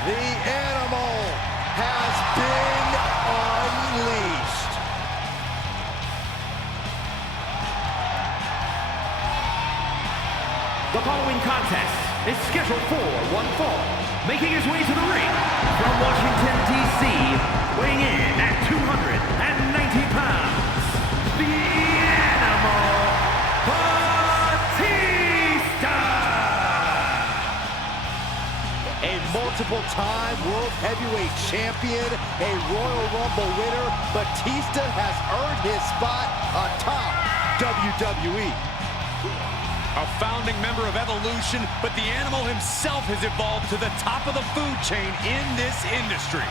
The animal has been unleashed. The following contest is scheduled for one fall. Making his way to the ring from Washington, D.C., weighing in at 290 pounds, the Animal Batista! A multiple-time World Heavyweight Champion, a Royal Rumble winner, Batista has earned his spot atop WWE. A founding member of Evolution, but the Animal himself has evolved to the top of the food chain in this industry.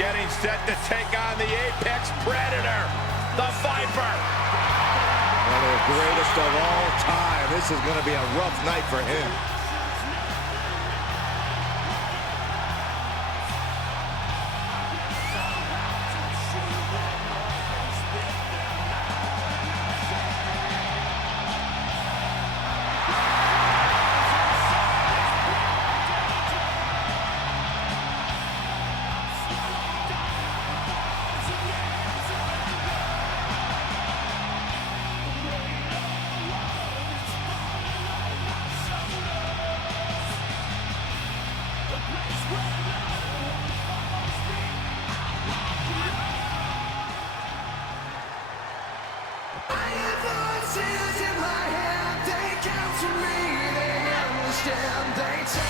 Getting set to take on the Apex Predator, the Viper. One of the greatest of all time. This is going to be a rough night for him.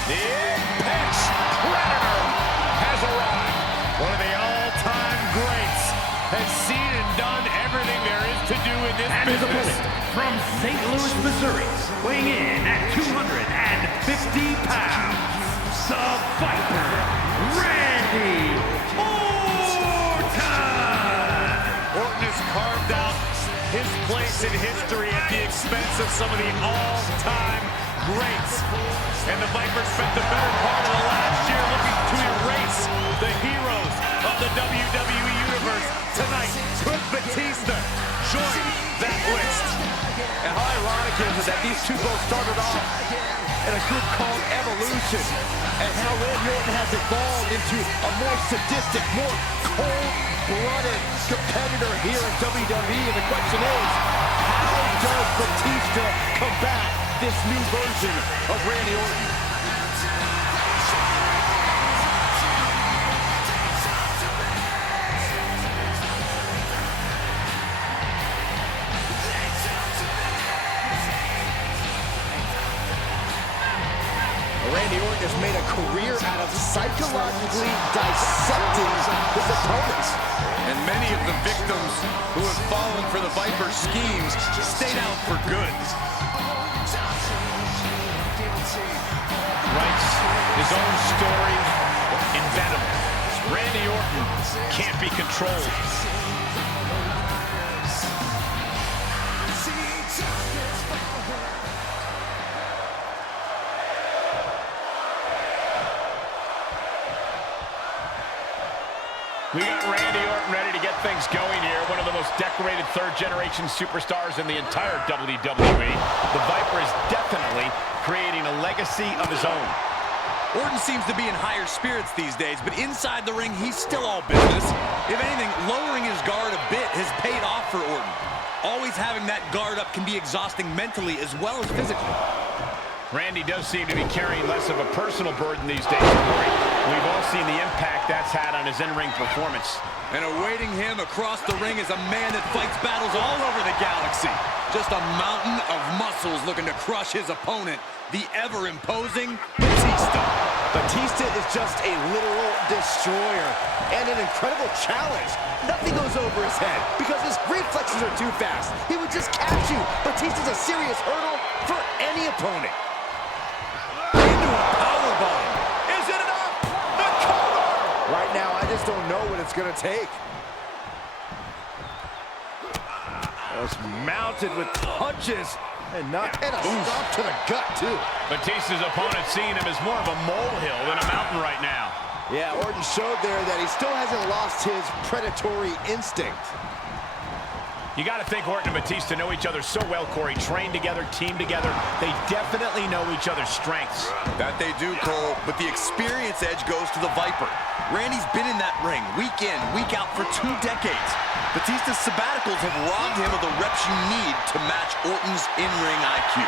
The Apex Predator has arrived. One of the all-time greats has seen and done everything there is to do in this and business. His opponent from St. Louis, Missouri, weighing in at 250 pounds, the Viper, Randy Orton! Orton has carved out his place in history at the expense of some of the all-time greats. And the Viper spent the better part of the last year looking to erase the heroes of the WWE Universe. Tonight, could Batista join that list? And how ironic is it that these two both started off in a group called Evolution, and how Randy Orton has evolved into a more sadistic, more cold-blooded competitor here in WWE. And the question is, how does Batista combat this new version of Randy Orton? Randy Orton has made a career out of psychologically dissecting his opponents. And many of the victims who have fallen for the Viper schemes stayed out for good. Writes his own story in Venom. Randy Orton can't be controlled. We got Randy Orton ready to get things going here. One of the most decorated third-generation superstars in the entire WWE. The Viper is definitely creating a legacy of his own. Orton seems to be in higher spirits these days, but inside the ring, he's still all business. If anything, lowering his guard a bit has paid off for Orton. Always having that guard up can be exhausting mentally as well as physically. Randy does seem to be carrying less of a personal burden these days, Corey. We've all seen the impact that's had on his in-ring performance. And awaiting him across the ring is a man that fights battles all over the galaxy. Just a mountain of muscles looking to crush his opponent, the ever-imposing Batista. Batista is just a literal destroyer and an incredible challenge. Nothing goes over his head because his reflexes are too fast. He would just catch you. Batista's a serious hurdle for any opponent. Into a powerbomb. Is it enough? The cover! Right now, I just don't know what it's going to take. Just mounted with punches and a stomp to the gut, too. Batista's opponent seeing him as more of a molehill than a mountain right now. Yeah, Orton showed there that he still hasn't lost his predatory instinct. You got to think Orton and Batista know each other so well, Corey. Trained together, teamed together. They definitely know each other's strengths. That they do, Cole, but the experience edge goes to the Viper. Randy's been in that ring week in, week out for 2 decades. Batista's sabbaticals have robbed him of the reps you need to match Orton's in-ring IQ.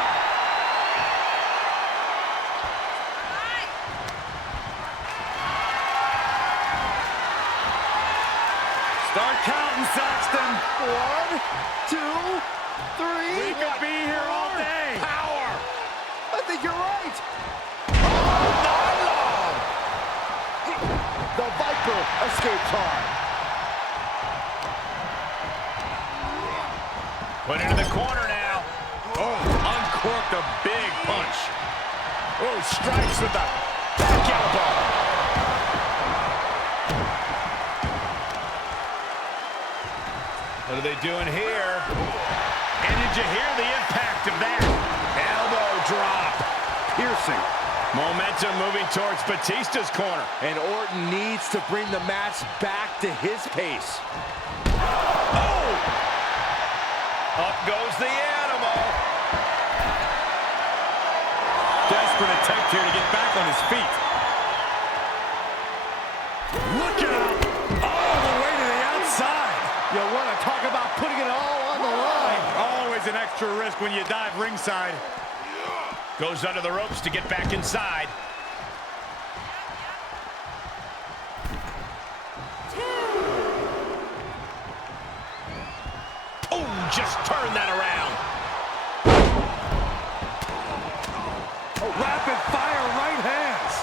Start counting, Saxton. 1, 2, 3. We could be here all day. Power. I think you're right. All night long. The Viper escapes hard. Put into the corner now. Oh, uncorked a big punch. Oh, strikes with the back elbow. What are they doing here? And did you hear the impact of that? Elbow drop. Piercing. Momentum moving towards Batista's corner. And Orton needs to bring the match back to his pace. Oh! Up goes the animal. Desperate attempt here to get back on his feet. Look out! All the way to the outside. You want to talk about putting it all on the line. Always an extra risk when you dive ringside. Goes under the ropes to get back inside. Oh, just turn that around. Oh, rapid fire right hands.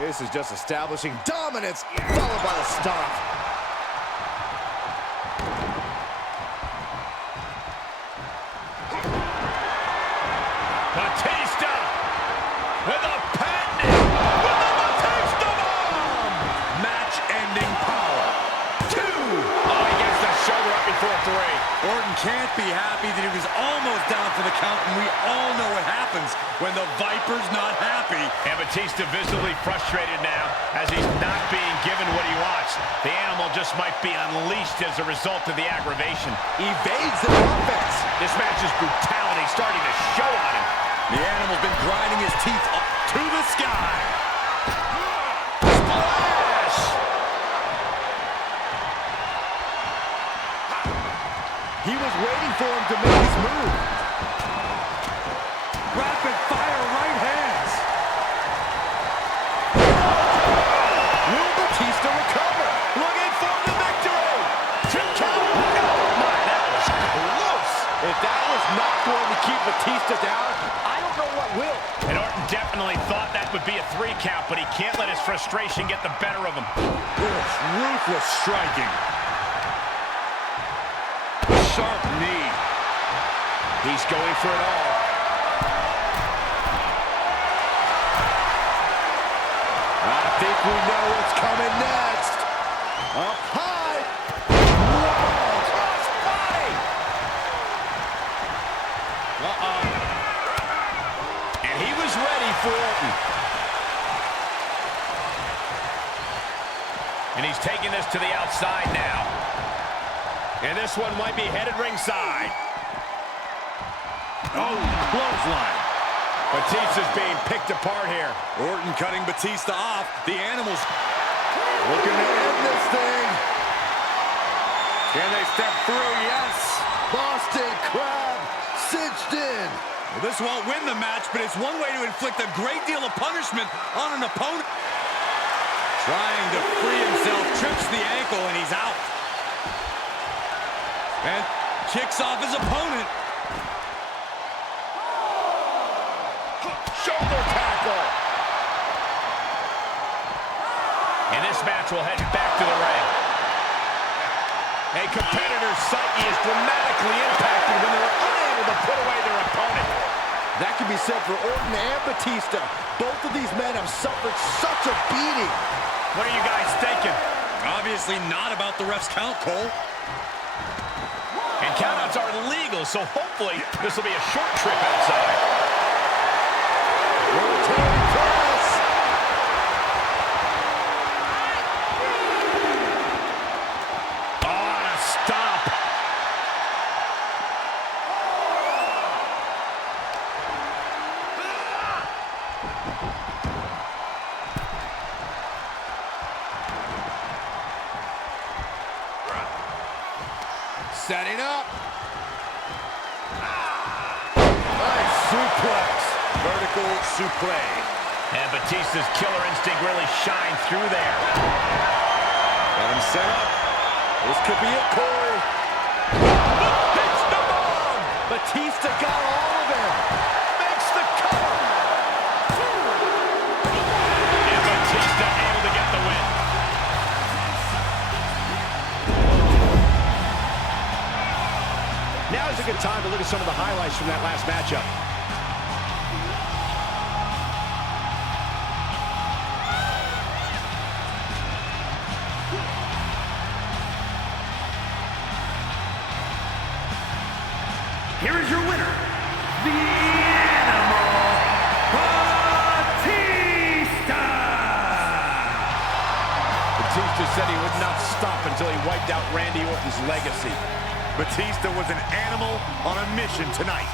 This is just establishing dominance, followed by the stomp. Batista with a patented, with the Batista bomb. Match-ending power. 2. Oh, he gets the shoulder up before 3. Orton can't be happy that he was almost down for the count, and we all know what happens when the Viper's not happy. And Batista visibly frustrated now as he's not being given what he wants. The animal just might be unleashed as a result of the aggravation. Evades the offense. This match's brutality starting to show on him. The animal's been grinding his teeth up to the sky. Splash! He was waiting for him to make his move. Rapid fire right hands. Will Batista recover? Looking for the victory! 2 count! Oh my, that was close! If that was not going to keep Batista down, I don't know what will. And Orton definitely thought that would be a 3 count, but he can't let his frustration get the better of him. Ruthless striking. Sharp knee. He's going for it all. I think we know what's coming next. Up high. Whoa, cross body. And he was ready for Orton. And he's taking this to the outside now. And this one might be headed ringside. Oh, clothesline. Batista's being picked apart here. Orton cutting Batista off. The animal's Looking to end this thing. Can they step through? Yes. Boston Crab cinched in. Well, this won't win the match, but it's one way to inflict a great deal of punishment on an opponent. Trying to free himself, trips the ankle, and he's out. And kicks off his opponent. Shoulder tackle. And this match will head back to the ring. A competitor's psyche is dramatically impacted when they're unable to put away their opponent. That can be said for Orton and Batista. Both of these men have suffered such a beating. What are you guys thinking? Obviously not about the ref's count, Cole. And countouts are legal, so hopefully this will be a short trip outside. Rotating press. Nice suplex. Vertical suplex. And Batista's killer instinct really shined through there. Got him set up. This could be it, Corey. Hits the bomb! Batista got all of them. Makes the cover. And Batista able to get the win. Now is a good time to look at some of the highlights from that last matchup. Here is your winner, the Animal, Batista! Batista said he would not stop until he wiped out Randy Orton's legacy. Batista was an animal on a mission tonight.